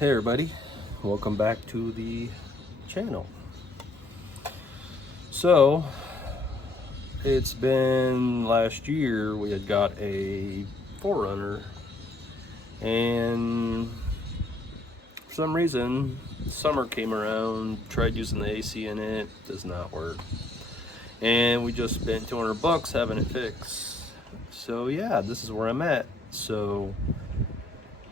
Hey everybody, welcome back to the channel. So it's been last year we had got a 4Runner, and for some reason summer came around, tried using the AC in it, does not work, and we just spent $200 having it fixed. So yeah, this is where I'm at. So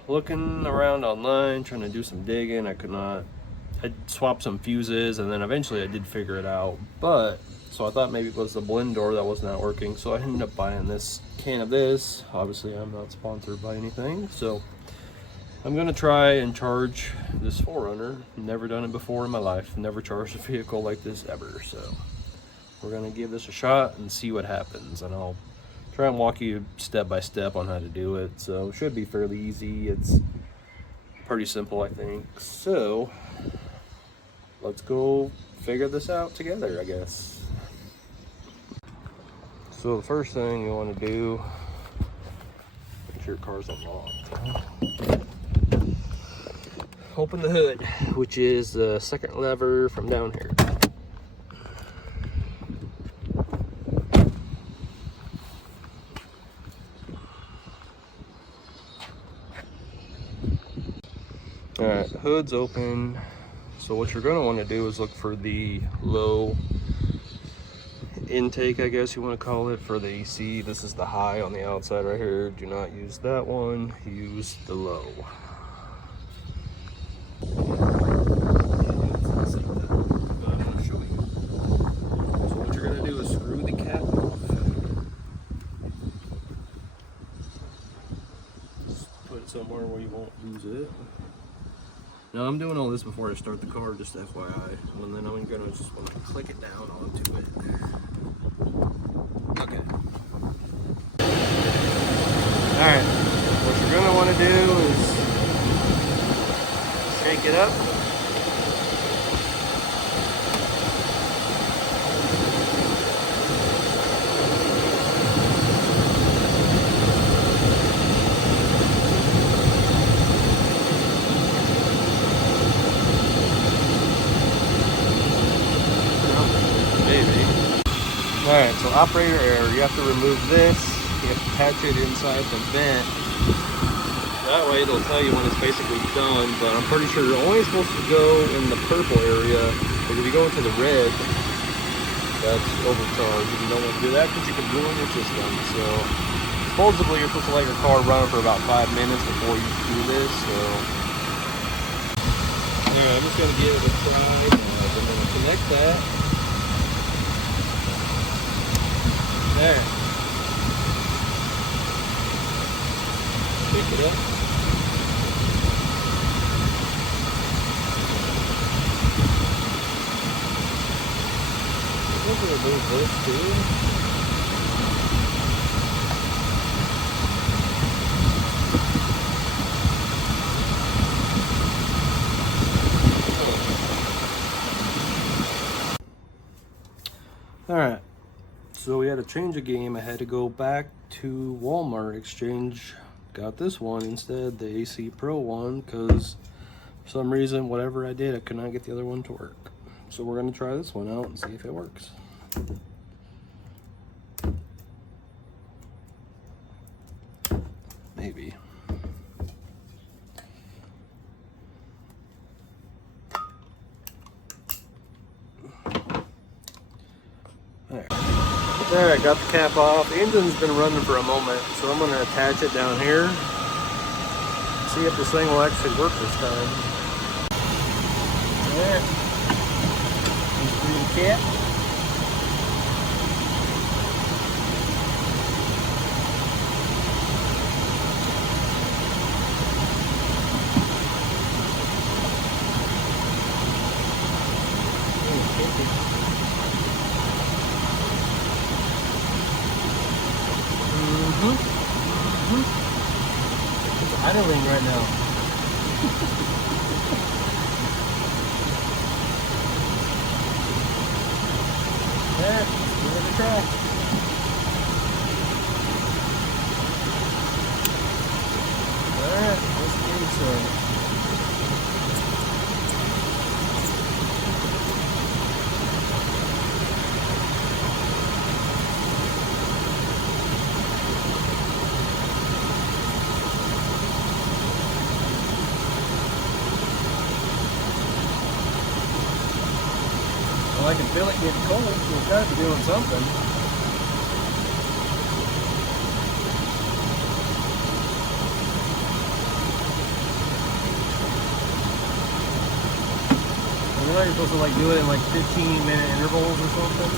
looking around online, trying to do some digging, I swapped some fuses, and then eventually I did figure it out. But so I thought maybe it was the blend door that was not working, so I ended up buying this can of this. Obviously I'm not sponsored by anything, so I'm gonna try and charge this 4Runner. Never done it before in my life, never charged a vehicle like this ever, so we're gonna give this a shot and see what happens, and I'll try and walk you step by step on how to do it. So it should be fairly easy. It's pretty simple, I think. So let's go figure this out together, I guess. So the first thing you want to do, make sure your car's unlocked. Open the hood, which is the second lever from down here. Alright, hood's open. So what you're going to want to do is look for the low intake, I guess you want to call it, for the AC. This is the high on the outside right here. Do not use that one, use the low. So what you're going to do is screw the cap off. Just put it somewhere where you won't lose it. Now I'm doing all this before I start the car, just FYI, and then I'm gonna just want to click it down onto it. Okay. Alright, what you're gonna want to do is shake it up. Alright, so operator error, you have to remove this, you have to patch it inside the vent. That way it'll tell you when it's basically done, but I'm pretty sure you're only supposed to go in the purple area, because if you go into the red, that's overcharged. You don't want to do that because you can ruin your system. So supposedly you're supposed to let your car run for about 5 minutes before you do this, so. Alright, I'm just going to give it a try, and I'm going to connect that. There. Pick it up. I'm going to remove this too. All right. So we had a change of game. I had to go back to Walmart, exchange, got this one instead, the AC Pro one, because for some reason, whatever I did, I could not get the other one to work. So we're going to try this one out and see if it works. Maybe. There, I got the cap off. The engine's been running for a moment, so I'm going to attach it down here. See if this thing will actually work this time. There. Unscrew the cap. It's idling right now. There, give it a try. Alright, let's get started. I can feel it getting cold, so it's got to be doing something. You know you're supposed to like do it in like 15-minute intervals or something.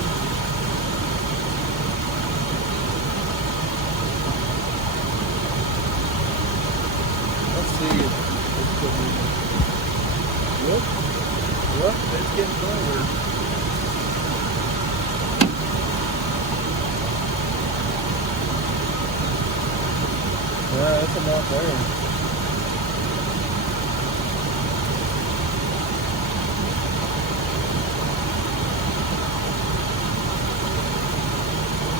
Let's see if it's good. Yep, it's getting colder. Yeah, that's about there.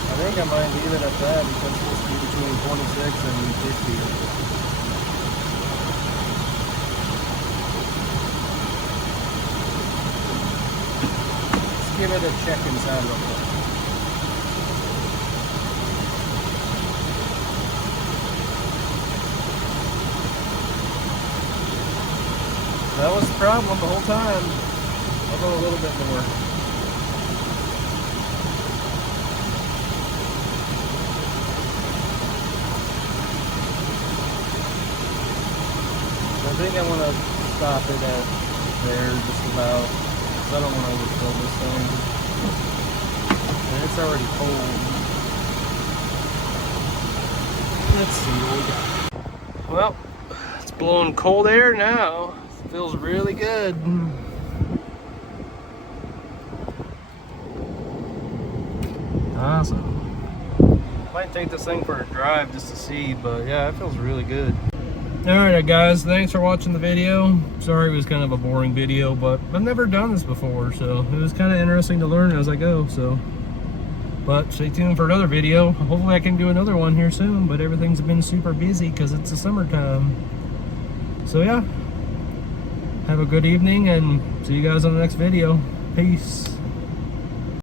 I think I might leave it at that because it's supposed to be between 26 and 50. Let's give it a check inside real quick. That was the problem the whole time. I'll go a little bit more. I think I want to stop it at there just about, because I don't want to overfill this thing. And it's already cold. Let's see what we got. Well, it's blowing cold air now. It feels really good. Awesome. Might take this thing for a drive just to see, but yeah, it feels really good. Alright guys, thanks for watching the video. Sorry it was kind of a boring video, but I've never done this before, so it was kind of interesting to learn as I go. But stay tuned for another video. Hopefully I can do another one here soon, but everything's been super busy because it's the summertime. So yeah, have a good evening and see you guys on the next video. Peace.